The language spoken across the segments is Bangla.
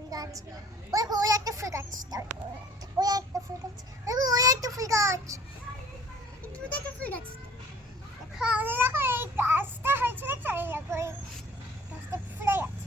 ফুল গাছ, ওই একটা ফুল গাছ, ওই একটা ফুল গাছ, ওই একটা ফুল গাছ, একটু দেখো ফুল গাছ। দেখো আমাদের দেখো এই গাছটা হয়েছে, দেখো এই দেখো এই গাছটা ফুলে গেছে।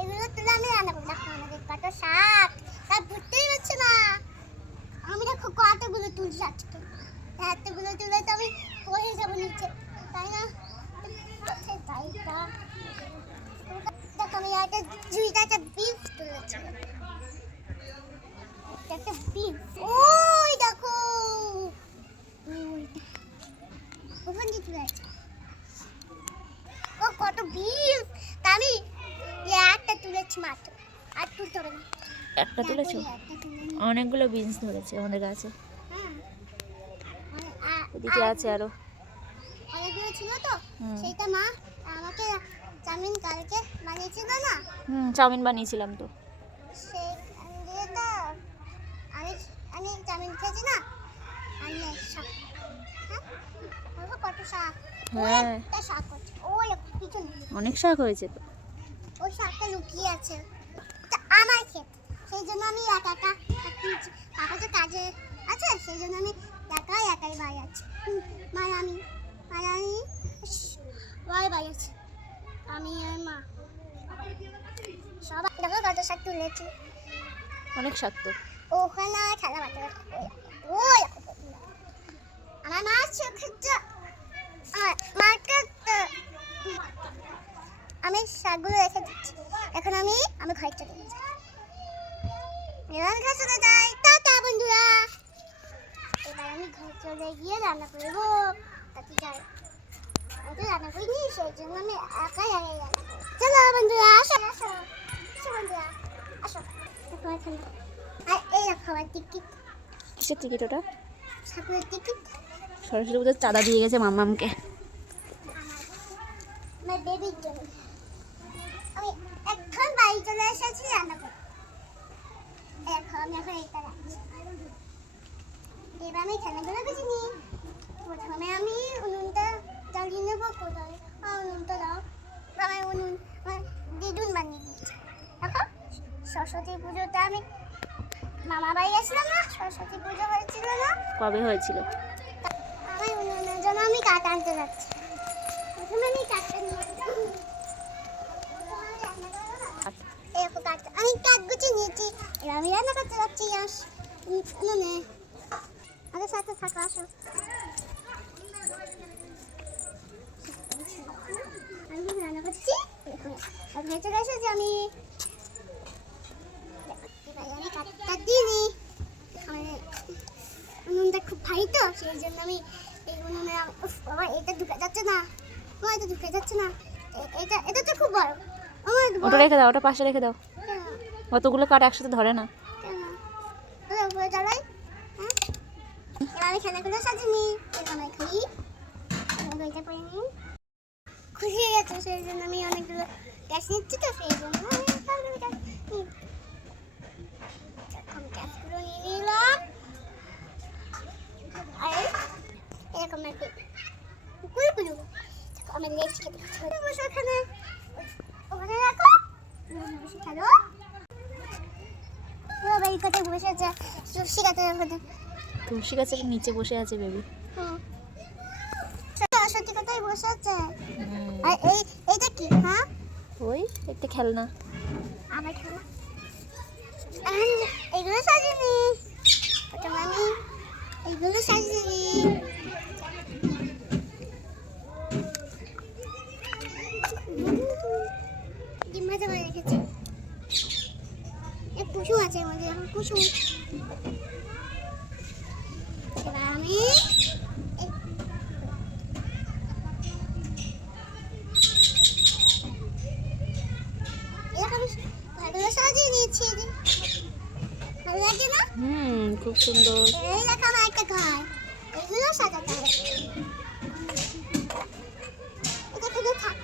এগুলো তুলে আমি রান্না করবো। দেখো আমাদের কত শাক, তা বুঝতেই পারছো না। আমি দেখো কতগুলো তুলছি আজকে, এতগুলো তুলে তো আমি পড়ে যাবো নিচে, তাই না? কোথায় যাইটা? দেখো আমি একটা জুইটা একটা বিফ তুলেছি, একটা বিফ। ওই দেখো ওখান দিয়ে তুলেছি। ও কত বিফ! তা আমি একটা তুলেছি মাত্র, আর তুলতে হবে না। একটা তুলেছো? অনেকগুলো বিনস ধরেছে আমাদের গাছে। ওদিকে আছে আরো অনেকগুলো ছিল তো, সেইটা মা আমাকে চাউমিন কালকে বানিয়েছিল না। চাউমিন বানিয়েছিলাম তো। সেই দিয়ে তো আমি আমি চাউমিন খেয়েছি না। আমি শাক, হ্যাঁ দেখো কত শাক। হ্যাঁ একটা শাক হচ্ছে ওই পিছনে, অনেক শাক হয়েছে তো। ওই শাকটা লুকিয়ে আছে, তা আমার ক্ষেত। সেই জন্য আমি একা একা কাকা তো কাজে আছে, সেই জন্য আমি একাই বাড়ি আছি। আমি বাড়ি আছি, আমি আর মা সবাই। দেখো কত শাক তুলেছি, অনেক শাক তো। ওখানে খেলা বাচ্চা ওই আমার মা খেতে আমি শাকগুলো রেখে দিচ্ছি। এখন আমি ঘরে চলে যাই, ঘরে চলে যাই। টাটা বন্ধুরা, এবার আমি ঘরে চলে গিয়ে রান্না করবো। তাতে যাই আমি তো রান্না করিনি, সেই জন্য আমি একাই রান্না করবো। চলো বন্ধুরা, আসো আসো আসো বন্ধুরা আসো। দেখো এখানে, আর এই দেখো আমার টিকিট। কিসের টিকিট ওটা? ঠাকুরের টিকিট। সরস্বতী পুজোর চাঁদা দিয়ে গেছে মামামকে। আমার বেবির জন্য। আমি এখন বাড়ি চলে এসেছি রান্না করতে। দেখো আমি এখন এটা রাখছি, এবার আমি খেলাগুলো বেছে নিই। প্রথমে আমি উনুনটা জ্বালিয়ে নেবো। কোথায় উনুনটা দাও? আমি উনুন দিদুন বানিয়ে দিয়েছি। দেখো সরস্বতী পুজোতে আমি মামা বাড়ি গেছিলাম না, সরস্বতী পুজো হয়েছিল না? কবে হয়েছিল? আমি উনুনের জন্য আমি কাঠ আনতে যাচ্ছি। প্রথমে আমি কাঠটা নিয়ে আমি কাঠ গুছিয়ে নিয়েছি, এবার আমি রান্না করতে যাচ্ছি। উনুনে আমাদের সাথে থাকো, আসো। আমি রান্না করছি, ঘরে চলে এসেছি আমি। এবার আমি কাঠটা দিয়ে নিই। আমার উনুনটা খুব ভারী তো, সেই জন্য আমি এই উনুনে বাবা এটা ঢুকে যাচ্ছে না, এটা ঢুকে যাচ্ছে না। এটা তো খুব বড়। ওটা রেখে দাও, ওটা পাশে রেখে দাও। অতগুলো কাঠ একসাথে ধরে না। উপরে জ্বালাই। হ্যাঁ এবার আমি খেলাগুলো সাজিয়ে নিই। এখানে খুলি, বইটা পড়ে নিই। খুশি হয়ে গেছে, সেই জন্য আমি অনেকগুলো গ্যাস নিচ্ছি তো, সেই জন্য আমি গ্যাসগুলো নিয়ে নিলাম। আর এরকম একটা কুলকুলু আমার লেজ খেতে বসে ওখানে রাখো, বসে খেলো। বাড়ি কোথায় বসে আছে? তুলসী গাছের ওখানে। তুলসী গাছের নিচে বসে আছে বেবি। সরস্বতী কোথায় বসে আছে? আর এইটা কি? হ্যাঁ ওই একটা খেলনা। আমার খেলনা। এগুলো সাজিয়ে নি, প্রথমে আমি এগুলো সাজিয়ে নি। ডিম ভাজা করে রেখেছি, কুসুম আছে এর মধ্যে, এখন কুসুম। এবার আমি এরকম ঘরগুলো সাজিয়ে নিয়েছি। ভালো লাগে না? খুব সুন্দর। এই দেখো আমার একটা ঘর, এগুলো সাজাতে হবে। এটা শুধু থাক,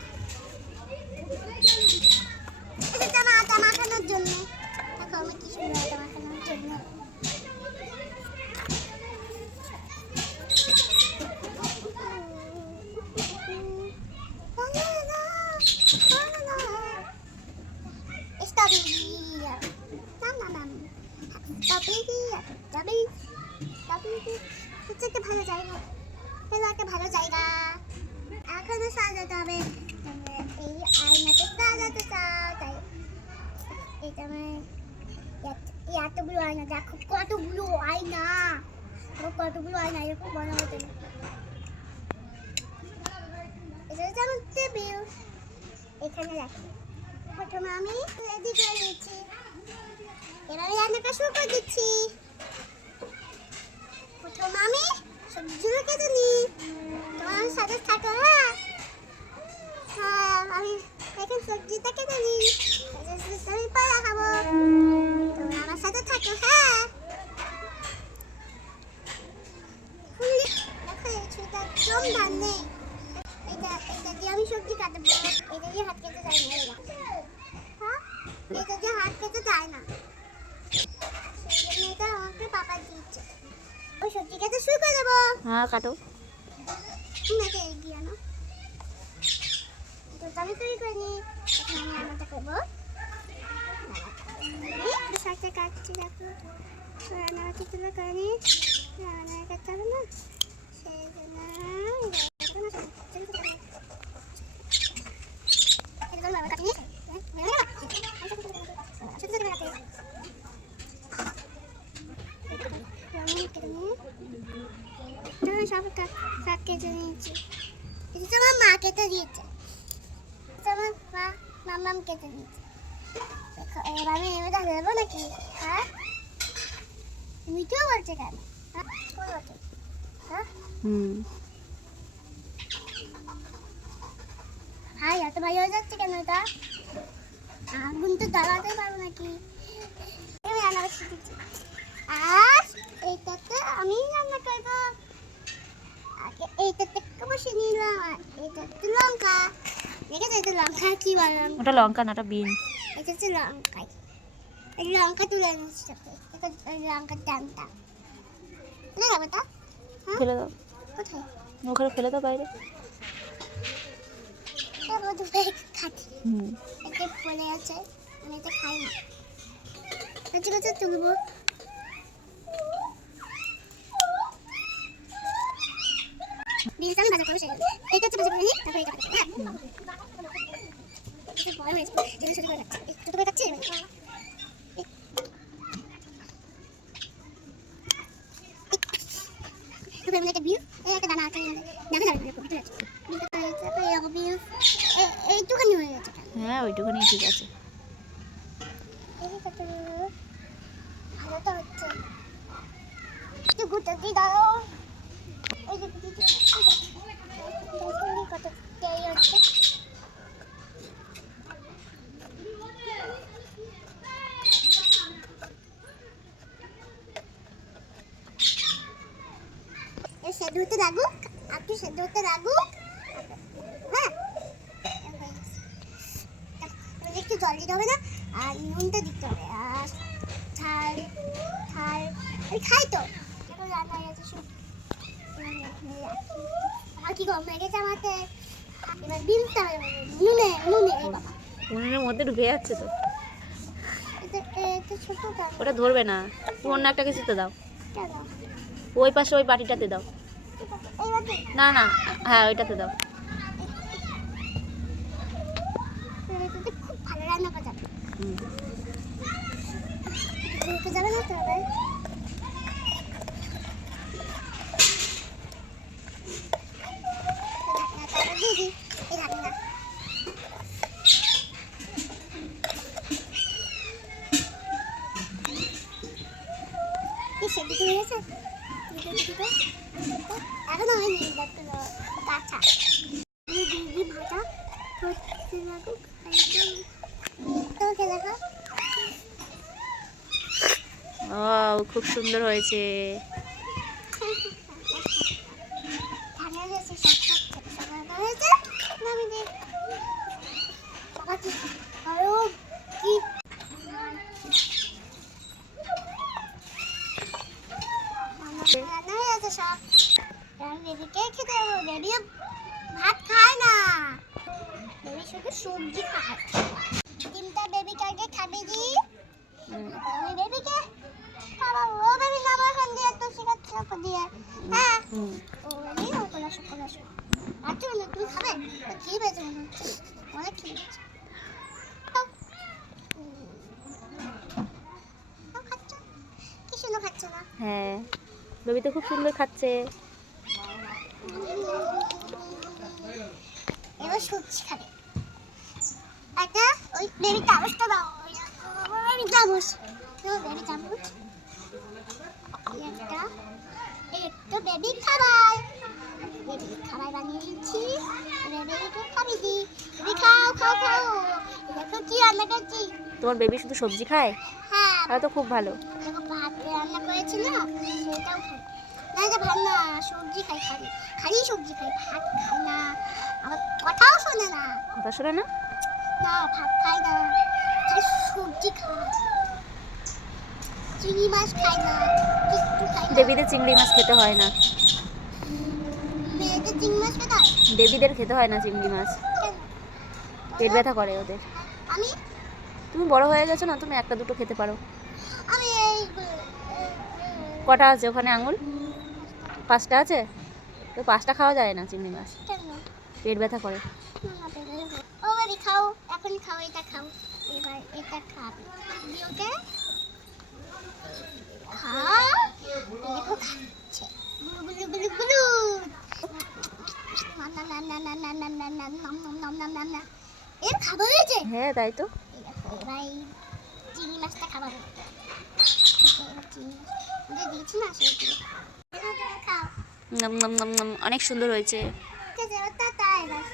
এটা আটা মাখানোর জন্য। দেখো আমি কি সুন্দর আটা মাখানোর জন্য। স্ট্রবেরি হচ্ছে একটা ভালো জায়গা, হলো একটা ভালো জায়গা। এখনো সাজাতে হবে, এই আয়নাতে সাজাতে চাও তাই এটা এতগুলো আয়না, দেখো কতগুলো আয়না, কতগুলো আয়না এরকম মনে হতো না। এটা হচ্ছে আমার টেবিল, এখানে রাখি। প্রথমে আমি রেডি করে নিচ্ছি, এবার আমি রান্নাটা শুরু করে দিচ্ছি। প্রথম আমি সবজিগুলো কেটে নিই, তোমার সাথে থাকো। হ্যাঁ হ্যাঁ, আমি এখন সবজিটা কেটে নিই, আমি পরে খাবো, তোমরা আমার সাথে থাকো। হ্যাঁ দেখো এই ছুরিটা একদম ধান নেই, এটা দিয়ে আমি সবজি কাটবো, এটা দিয়ে হাত কেটে যায় না। হ্যাঁ এটা দিয়ে হাত কেটে যায় না, সেই জন্য এটা আমাকে পাপা দিচ্ছে। ওই সবজি কেটে শুরু করে দেবো। হ্যাঁ কাটো। মেয়েকে এগিয়ে আনো, এটা আমি তৈরি করে নিই। এখন আমি রান্নাটা করবো, শাকটা কাটছি। দেখো রান্নাটা তুলে করে নিই, রান্না করতে হবে না সেই জন্য সব শাক কেটে নিয়েছি। এটা আমার মা কেটে দিয়েছে, আমার মা মাম্মাম কেটে দিয়েছে। দেখো এবার আমি এবার দেবো নাকি? হ্যাঁ মিঠেও বলছে কেন? হ্যাঁ হাই এত ভাই হয়ে যাচ্ছে কেন? এটা আগুন তো জ্বালাতে পারবো নাকি? আমি রান্না বসে দিচ্ছি, আর এইটাতে আমি রান্না করবো। আগে এইটাতে বসে নিলাম, আর এইটাতে লঙ্কা। দেখেছো এটা লঙ্কা কি বললাম? ওটা লঙ্কা না, ওটা বিন। এটা হচ্ছে লঙ্কা, এই লঙ্কা তুলে নিচ্ছে, এটা লঙ্কার ডানটা তুলে যাবো। তা ফেলে দাও, কোথায়? ওখানে ফেলে দাও বাইরে। খাচ্ছি, এটা ফলে আছে, আমি এটা খাই না। কাছে কাছে তুলবো, বিনটা আমি ভাজা করবো, সেটা এটা হচ্ছে ভাজা করে নিই, তারপরে এটা কাটবো। হ্যাঁ বড় হয়েছে, যেটা ছোট করে কাটছি, ছোট করে কাটছি। এবার একটা বিউ, একটা দানা আছে, দেখা যাবে এরকম বিউ এইটুখানি হয়ে গেছে। হ্যাঁ ওইটুকুনি ঠিক আছে। ভালো তো হচ্ছে, একটু গুঁতো দিয়ে দাও। এই যে কত দেরি হচ্ছে। সেদ্ধ হতে লাগুক, একটু সেদ্ধ হতে লাগুক। হ্যাঁ একটু জল দিতে হবে না, আর নুনটা দিতে হবে, আর ঝাল ঝাল আমি খাই তো। এখন রান্না হয়ে গেছে, আর কি গরম হয়ে গেছে আমাকে। এবার বিনতে হবে নুনে নুনে। বাবা উনুনের মধ্যে ঢুকে যাচ্ছে তো, এটা ছোট কেন? ওটা ধরবে না, অন্য একটা কিছুতে দাও। কেন? ওই পাশে ওই বাটিটাতে দাও। এইবার দিই। না না, হ্যাঁ ওইটাতে দাও। এটাতে খুব ভালো রান্না করা যাবে, ঢুকে যাবে না তো। এবার ঢাকনাটা দিয়ে দিই, এই ঢাকনা। সেদ্ধ হয়ে গেছে, এখনো হয়নি, দেখতে কাঁচা দিদি ভাজা হচ্ছে লাগুক একদম। তোকে দেখা ও খুব সুন্দর হয়েছে। ধানের হয়েছে, সব সব ছোটো ছোটো হয়েছে। আমি দেখ আরো কি রান্না হয়ে গেছে সব। বেবিকে খেতে দেবো, বেবি ভাত খায় না, বেবি শুধু সবজি খায়। ডিমটা বেবিকে আগে খাবে দি, আমি বেবিকে খাওয়াবো। ও বেবি নামো এখান দিয়ে, তো শেখাচ্ছি ওপর দিয়ে। হ্যাঁ হুম। ও বেবি ওপর আসো, ওপর আসো। আচ্ছা বলো, তুমি খাবে? তো খেয়ে পেয়েছে মনে হচ্ছে, অনেক খেয়ে পেয়েছে। খাচ্ছ কি সুন্দর, খাচ্ছ না? হ্যাঁ, বেবি তো খুব সুন্দর খাচ্ছে। এবার সবজি খাবে। একটা ওই বেবি চামচটা দাও, বেবি চামচ, বেবি চামচ। একটা একটা বেবি খাবার, বেবি খাবার বানিয়ে দিচ্ছি। বেবি একটু খাবি দি, বেবি খাও খাও খাও। দেখো কি রান্না করছি। তোমার বেবি শুধু সবজি খায়? হ্যাঁ তাহলে তো খুব ভালো। দেখো ভাত রান্না করেছি না, সেটাও খাই। না এটা ভাত না, সবজি খাই খালি, খালি সবজি খাই, ভাত খাই না। আবার কথাও শোনে না। কথা শোনে না? না ভাত খাই না, খালি সবজি খাই। চিংড়ি মাছ খাই না, কিচ্ছু খাই না। বেবিদের চিংড়ি মাছ খেতে হয় না। মেয়েদের চিংড়ি মাছ খেতে হয়? বেবিদের খেতে হয় না চিংড়ি মাছ, কেন? পেট ব্যথা করে ওদের। আমি তুমি বড় হয়ে গেছো না, তুমি একটা দুটো খেতে পারো। আমি এই কটা আছে ওখানে আঙুল? 5টা আছে? তো 5টা খাওয়া যায় না চিংড়ি মাছ, কেন? পেট ব্যথা করে। ও বেবি খাও, এখন খাও, এটা খাও। এবার এটা খাবে দিওকে, খাও। দেখো খাচ্ছে, গুলু গুলু গুলু গুলু। না না না না না না না না, নম নম নম নম নম না। এর খাবার হয়েছে? হ্যাঁ তাই তো। এই দেখো, এবার এই চিংড়ি মাছটা খাওয়াবো। এবার চিংড়ি মাছ ওদের দিয়েছি না, সেইগুলো খাও। নম নম নম নম, অনেক সুন্দর হয়েছে। ঠিক আছে, এবার টাটা এবার।